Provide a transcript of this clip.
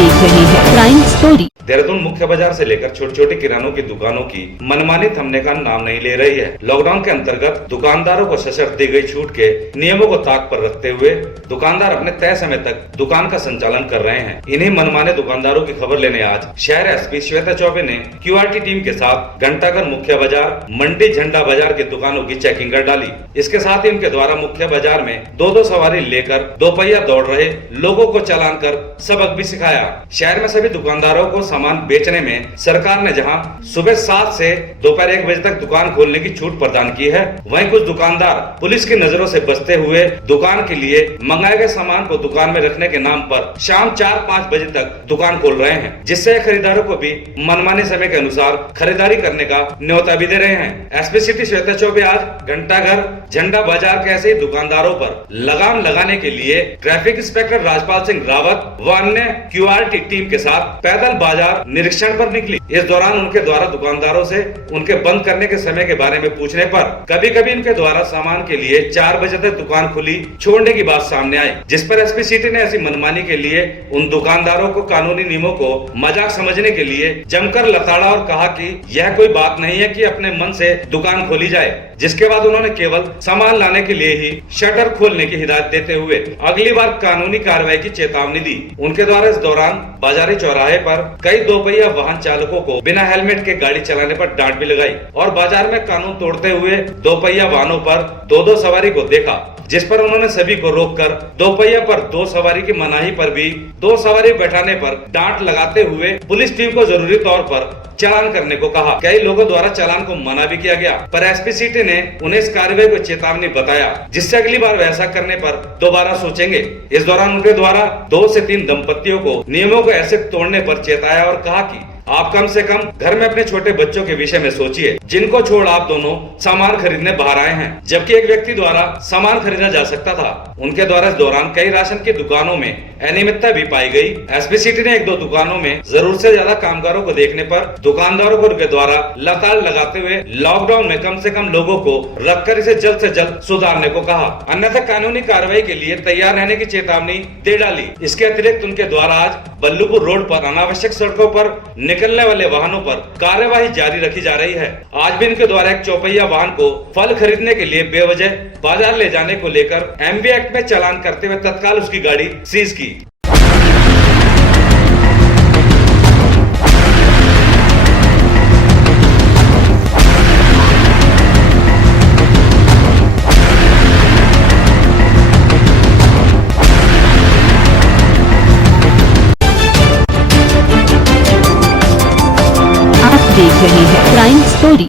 देख रहे हैं क्राइम स्टोरी। देहरादून मुख्य बाजार से लेकर छोटी छोटी किरानों की दुकानों की मनमानी थमने का नाम नहीं ले रही है। लॉकडाउन के अंतर्गत दुकानदारों को सशर्त दी गई छूट के नियमों को ताक पर रखते हुए दुकानदार अपने तय समय तक दुकान का संचालन कर रहे हैं। इन्हीं मनमाने दुकानदारों की खबर लेने आज शहर एसपी श्वेता चौबे ने QRT टीम के साथ घंटाघर मुख्य बाजार, मंडी झंडा बाजार की दुकानों की चेकिंग कर डाली। इसके साथ ही उनके द्वारा मुख्य बाजार में दो सवारी लेकर दोपहिया दौड़ रहे लोगों को चालान कर सबक भी सिखाया। शहर में सभी दुकानदारों को सामान बेचने में सरकार ने जहां सुबह 7 से दोपहर 1 बजे तक दुकान खोलने की छूट प्रदान की है, वहीं कुछ दुकानदार पुलिस की नजरों से बचते हुए दुकान के लिए मंगाए गए सामान को दुकान में रखने के नाम पर शाम 4-5 बजे तक दुकान खोल रहे हैं, जिससे खरीदारों को भी मनमाने समय के अनुसार खरीदारी करने का न्योता भी दे रहे हैं। एसपी सिटी श्वेता चौबे आज घंटाघर झंडा बाजार के ऐसे दुकानदारों पर लगाम लगाने के लिए ट्रैफिक इंस्पेक्टर राजपाल सिंह रावत व अन्य QRT टीम के साथ पैदल बाजार निरीक्षण पर निकली। इस दौरान उनके द्वारा दुकानदारों से उनके बंद करने के समय के बारे में पूछने पर कभी कभी इनके द्वारा सामान के लिए 4 बजे तक दुकान खुली छोड़ने की बात सामने आई, जिस पर एसपी सिटी ने ऐसी मनमानी के लिए उन दुकानदारों को कानूनी नियमों को मजाक समझने के लिए जमकर लताड़ा और कहा कि यह कोई बात नहीं है कि अपने मन से दुकान खोली जाए। जिसके बाद उन्होंने केवल सामान लाने के लिए ही शटर खोलने की हिदायत देते हुए अगली बार कानूनी कार्रवाई की चेतावनी दी। उनके द्वारा इस दौरान बाजारी चौराहे पर कई दोपहिया वाहन चालकों को बिना हेलमेट के गाड़ी चलाने पर डांट भी लगाई और बाजार में कानून तोड़ते हुए दोपहिया वाहनों पर दो सवारी को देखा, जिस पर उन्होंने सभी को रोककर दोपहिया पर 2 सवारी की मनाही पर भी 2 सवारी बैठाने पर डांट लगाते हुए पुलिस टीम को जरूरी तौर पर चालान करने को कहा। कई लोगों द्वारा चालान को मना भी किया गया, पर एसपी सिटी ने उन्हें इस कार्रवाई को चेतावनी बताया, जिससे अगली बार वैसा करने पर दोबारा सोचेंगे। इस दौरान उनके द्वारा 2 से 3 दंपतियों को नियमों को ऐसे तोड़ने पर चेताया और कहा कि आप कम से कम घर में अपने छोटे बच्चों के विषय में सोचिए, जिनको छोड़ आप दोनों सामान खरीदने बाहर आए हैं, जबकि एक व्यक्ति द्वारा सामान खरीदा जा सकता था। उनके द्वारा इस दौरान कई राशन की दुकानों में अनियमितता भी पाई गई। एसपी सिटी ने 1-2 दुकानों में जरूरत से ज्यादा कामगारों को देखने पर दुकानदारों को उनके द्वारा लताड़ लगाते हुए लॉकडाउन में कम से कम लोगों को रखकर इसे जल्द से जल्द सुधारने को कहा, अन्यथा कानूनी कार्रवाई के लिए तैयार रहने की चेतावनी दे डाली। इसके अतिरिक्त उनके द्वारा आज बल्लूपुर रोड पर अनावश्यक सड़कों पर निकलने वाले वाहनों पर कार्यवाही जारी रखी जा रही है। आज भी इनके द्वारा एक चौपहिया वाहन को फल खरीदने के लिए बेवजह बाजार ले जाने को लेकर MV एक्ट में चालान करते हुए तत्काल उसकी गाड़ी सीज की। देख रहे हैं क्राइम स्टोरी।